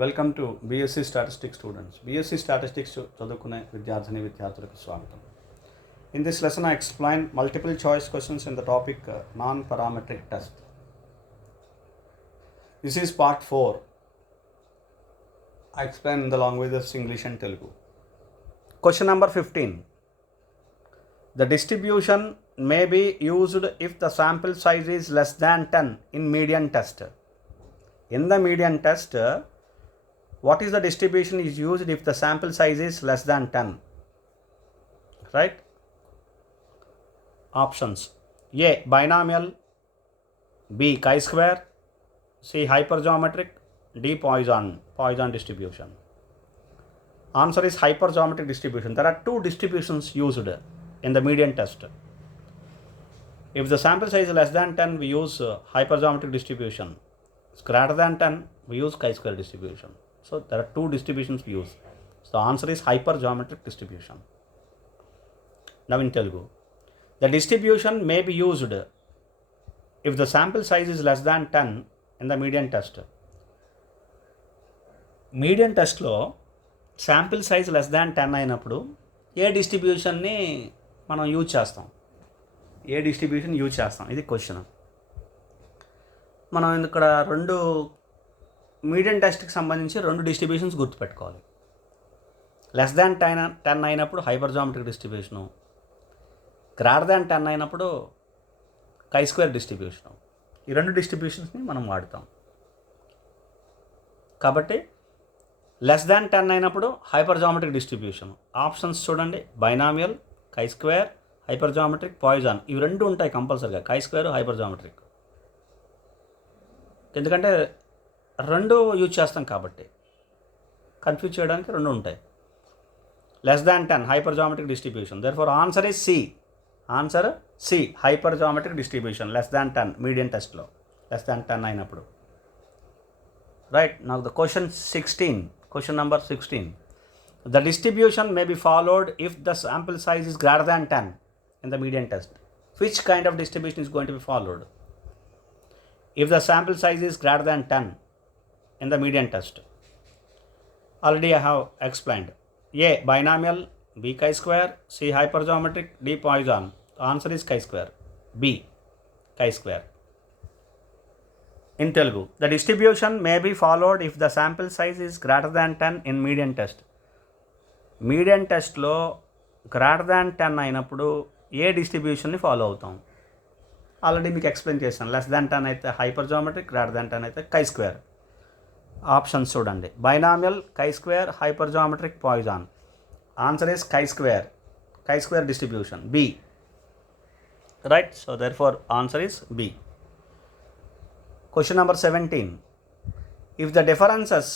Welcome to BSc statistics students. BSc statistics చదువుకునే విద్యార్థులకు స్వాగతం. In this lesson, I explain multiple choice questions in the topic non-parametric test. This is part 4. I explain in the languages English and Telugu. Question number 15. The distribution may be used if the sample size is less than 10 in median test. In the median test, what is the distribution is used if the sample size is less than 10? Right? Options: A. Binomial, B. chi-square, C. Hypergeometric, D. Poisson distribution. Answer is hypergeometric distribution. There are two distributions used in the median test. If the sample size is less than 10, we use hypergeometric distribution. It's greater than 10, we use chi-square distribution. So there are two distributions we use. So the answer is hypergeometric distribution. Now in Telugu, the distribution may be used if the sample size is less than 10 in the median test. Median test లో sample size less than 10 అయినప్పుడు ఏ డిస్ట్రిబ్యూషన్ని మనం యూజ్ చేస్తాం? ఏ distribution use చేస్తాం? ఇది క్వశ్చన్. మనం ఇక్కడ రెండు మీడియం టెస్ట్కి సంబంధించి రెండు డిస్ట్రిబ్యూషన్స్ గుర్తుపెట్టుకోవాలి. లెస్ దాన్ 10 అయినప్పుడు హైపర్జామెట్రిక్ డిస్ట్రిబ్యూషను, గ్రేటర్ దాన్ 10 అయినప్పుడు chi-square డిస్ట్రిబ్యూషను. ఈ రెండు డిస్ట్రిబ్యూషన్స్ని మనం వాడతాం. కాబట్టి లెస్ దాన్ 10 అయినప్పుడు హైపర్జామెట్రిక్ డిస్ట్రిబ్యూషన్. ఆప్షన్స్ చూడండి: బైనామియల్, chi-square, హైపర్జామెట్రిక్, పాయిజాన్. ఇవి రెండు ఉంటాయి కంపల్సరీగా, chi-square, హైపర్జామెట్రిక్. ఎందుకంటే రెండు యూజ్ చేస్తాం కాబట్టి కన్ఫ్యూజ్ చేయడానికి రెండు ఉంటాయి. Less than 10 hypergeometric distribution. Therefore answer is C. Answer C, hypergeometric distribution less than 10 medium టెస్ట్లో లెస్ దాన్ 10 అయినప్పుడు. Right. Now the question 16. Question number 16. The distribution may be followed if the sample size is greater than 10 in the median test. Which kind of distribution is going to be followed if the sample size is greater than 10 in the median test? Already I have explained. A. Binomial, B. chi-square, C. Hypergeometric, D. Poisson. The answer is chi-square. B. chi-square. In Telugu, the distribution may be followed if the sample size is greater than 10 in median test. Medium టెస్ట్లో greater than 10 అయినప్పుడు ఏ డిస్ట్రిబ్యూషన్ని ఫాలో అవుతాం? ఆల్రెడీ మీకు ఎక్స్ప్లెయిన్ చేశాను. Less than 10 అయితే హైపర్జామెట్రిక్, greater than 10 అయితే chi-square. Options చూడండి: binomial, chi-square, hypergeometric, Poisson. Answer is chi-square. chi-square distribution, B. Right. So therefore answer is B. Question number 17. If the differences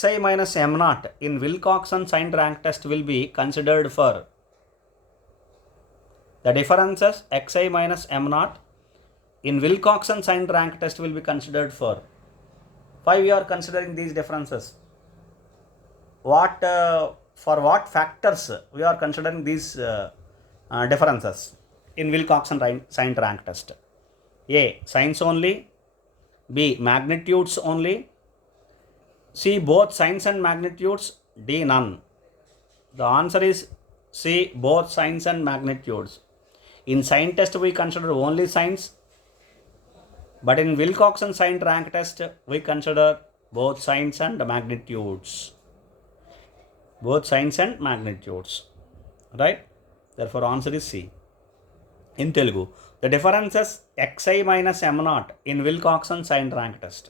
xi minus m0 in Wilcoxon signed rank test will be considered for. The differences xi minus m0 in Wilcoxon signed rank test will be considered for. Why we are considering these differences? For what factors we are considering these differences in Wilcoxon signed rank test? A. Signs only. B. Magnitudes only. C. Both signs and magnitudes. D. None. The answer is C. Both signs and magnitudes. In sign test we consider only signs, but in Wilcoxon signed rank test we consider both signs and magnitudes. Both signs and magnitudes. Right? Therefore answer is C. In Telugu, the differences xi minus m0 in Wilcoxon signed rank test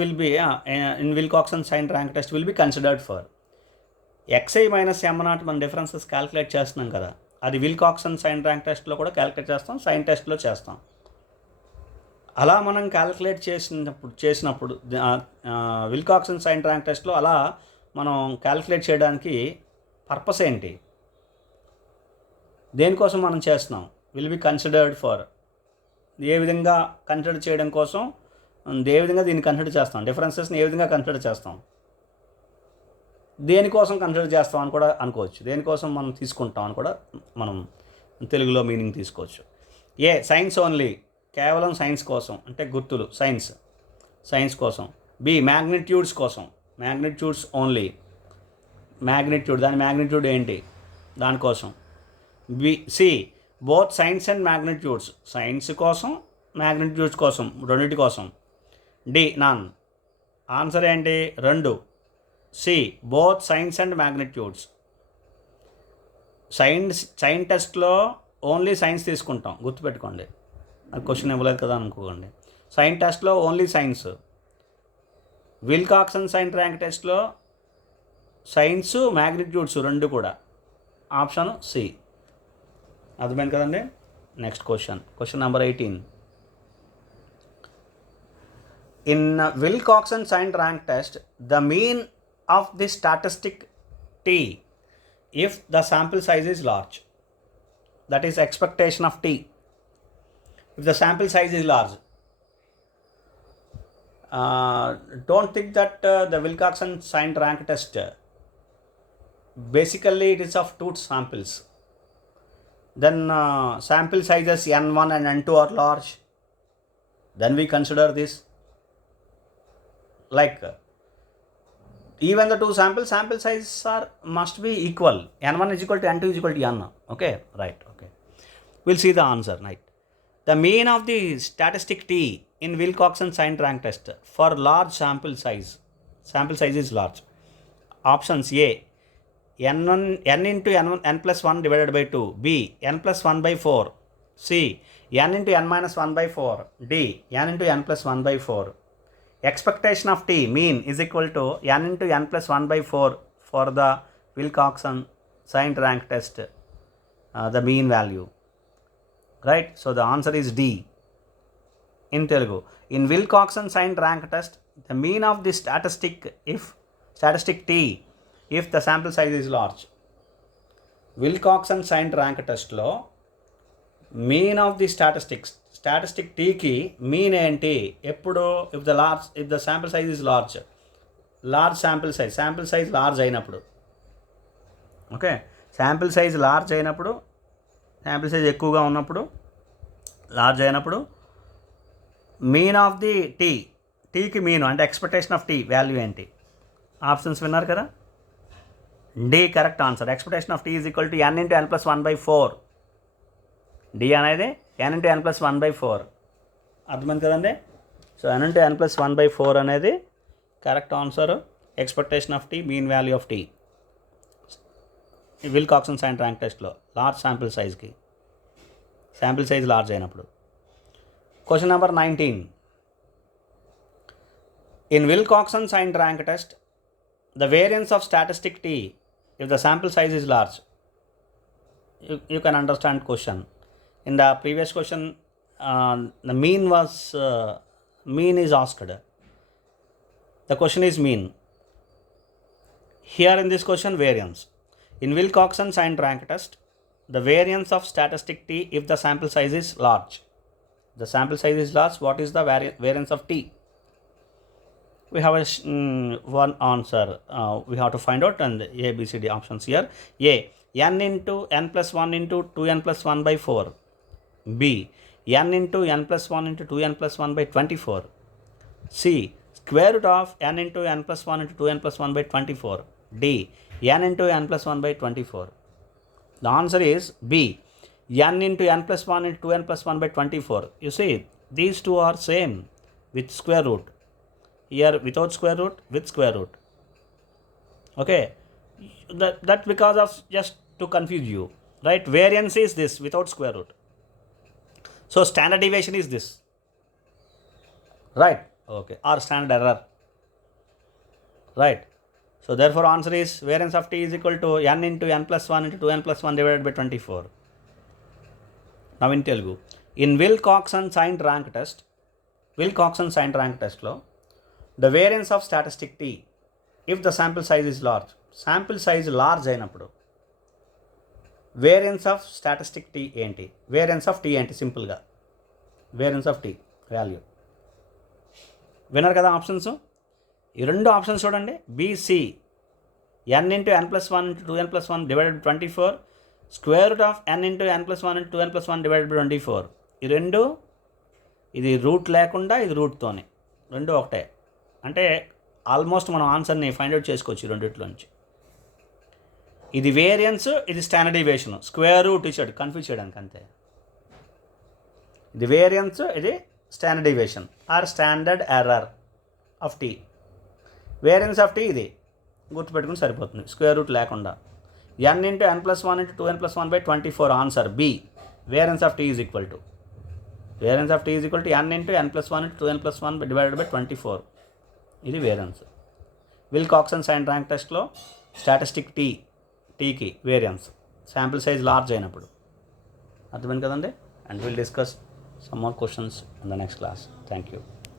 will be in Wilcoxon signed rank test will be considered for. xi minus m0 మన differences calculate చేస్తున్నాం కదా, అది విల్కాక్సన్ sign rank టెస్ట్లో కూడా క్యాలిక్యులేట్ చేస్తాం, సైన్ టెస్ట్లో చేస్తాం. అలా మనం క్యాలిక్యులేట్ చేసినప్పుడు విల్కాక్సన్ సైన్ ర్యాంక్ టెస్ట్లో అలా మనం క్యాలిక్యులేట్ చేయడానికి పర్పస్ ఏంటి? దేనికోసం మనం చేస్తున్నాం? Will be considered for. ఏ విధంగా కన్సిడర్ చేయడం కోసం, ఏ విధంగా దీన్ని కన్సిడర్ చేస్తాం, డిఫరెన్సెస్ని ఏ విధంగా కన్సిడర్ చేస్తాం, దేనికోసం కన్సిడర్ చేస్తాం అని కూడా అనుకోవచ్చు. దేనికోసం మనం తీసుకుంటాం అని కూడా మనం తెలుగులో మీనింగ్ తీసుకోవచ్చు. ఏ. సైన్స్ ఓన్లీ, కేవలం సైన్స్ కోసం, అంటే గుర్తులు, సైన్స్ కోసం. బి మ్యాగ్నిట్యూడ్స్ కోసం, మ్యాగ్నిట్యూడ్స్ ఓన్లీ, మ్యాగ్నిట్యూడ్ దాని మ్యాగ్నిట్యూడ్ ఏంటి దానికోసం. C both signs and magnitudes, signs కోసం మ్యాగ్నిట్యూడ్స్ కోసం, రెండింటి కోసం. D none. ఆన్సర్ ఏంటి? రెండు. C both signs and magnitudes. Sign టెస్ట్లో ఓన్లీ సైన్స్ తీసుకుంటాం, గుర్తుపెట్టుకోండి. అది క్వశ్చన్ ఇవ్వలేదు కదా అనుకోకండి. సైన్ టెస్ట్లో only signs. Wilcoxon sign rank టెస్ట్లో సైన్స్ మ్యాగ్నిట్యూడ్స్ రెండు కూడా. Option C. అర్థమైంది కదండి. Next question number 18. In Wilcoxon signed rank test, the mean of the statistic t if the sample size is large, that is expectation of t. If the sample size is large, don't think that the Wilcoxon signed rank test, basically it is of two samples. Then sample sizes n1 and n2 are large, then we consider this. Like even the two sample sizes must be equal. N1 is equal to N2 is equal to N. Okay, right. Okay, we'll see the answer. Right. The mean of the statistic t in Wilcoxon signed rank test for large sample size is large. Options: A n into n plus 1 divided by 2. B n plus 1 by 4. C n into n minus 1 by 4. D n into n plus 1 by 4. Expectation of t mean is equal to n into n plus 1 by 4 for the Wilcoxon signed rank test, the mean value. Right? So the answer is D. In Telugu, in Wilcoxon signed rank test, the mean of the statistic t if the sample size is large. Wilcoxon signed rank test lo mean of the statistic టీకి mean ఏంటి ఎప్పుడు? If the sample size is large sample size large అయినప్పుడు. Okay, sample size large అయినప్పుడు, sample size ఎక్కువగా ఉన్నప్పుడు, large అయినప్పుడు mean of the టీకి mean అంటే ఎక్స్పెక్టేషన్ ఆఫ్ టీ వాల్యూ ఏంటి? ఆప్షన్స్ విన్నారు కదా. D correct answer. Expectation of T is equal to n into n plus 1 by 4. D అనేది n into n plus 1 by 4. అర్థమైంది కదండి. సో n into n plus 1 by 4 అనేది correct answer. Expectation of T, mean value of T Wilcoxon sign rank టెస్ట్లో large sample సైజ్కి, sample size large అయినప్పుడు. Question number 19. In Wilcoxon signed rank test, the variance of statistic t if the sample size is large. You can understand question. In the previous question, the mean is asked. The question is mean. Here in this question, variance. In Wilcoxon signed rank test, the variance of statistic t if the sample size is large. The sample size is large. What is the variance of t? We have one answer. We have to find out, and A, B, C, D options here. A n into n plus 1 into 2n plus 1 by 4. B n into n plus 1 into 2n plus 1 by 24. C square root of n into n plus 1 into 2n plus 1 by 24. D n into n plus 1 by 24. The answer is B n into n plus 1 into 2n plus 1 by 24. You see, these two are same with square root. Here without square root, with square root. Okay, that because of just to confuse you, right? Variance is this without square root. So standard deviation is this, right? Okay, or standard error, right? So therefore answer is variance of t is equal to n into n plus 1 into 2n plus 1 divided by 24. Now in Telugu, in Wilcoxon signed rank test lo, the variance of statistic t if the sample size is large, sample size large అయినప్పుడు variance of statistic tea ఏంటి? Variance of tea ఏంటి? సింపుల్గా variance of T value విన్నారు కదా ఆప్షన్స్. ఈ రెండు ఆప్షన్స్ చూడండి. BC n into n plus 1 into 2n plus 1 divided by 24, square root of n into n plus 1 into 2n plus 1 divided by 24. ఈ రెండు, ఇది రూట్ లేకుండా ఇది రూట్తోనే, రెండు ఒకటే. అంటే ఆల్మోస్ట్ మనం ఆన్సర్ని ఫైండ్ అవుట్ చేసుకోవచ్చు ఈ రెండిట్లోంచి. ఇది వేరియన్స్, ఇది స్టాండర్డ్ డీవియేషన్. స్క్వేర్ రూట్ ఇచ్చాడు కన్ఫ్యూజ్ చేయడానికి అంతే. ఇది వేరియన్స్, ఇది standard deviation or standard error of T. Variance of T ఇది గుర్తుపెట్టుకుని సరిపోతుంది స్క్వేర్ రూట్ లేకుండా. n into n+1 into 2n+1/24 answer B. Variance of T is equal to n into n+1 into 2n+1/24. ఇది variance. Wilcoxon sign rank టెస్ట్లో statistic టీకి variance sample size large అయినప్పుడు. అర్థమైంది కదండి. And will discuss some more questions in the next class. Thank you.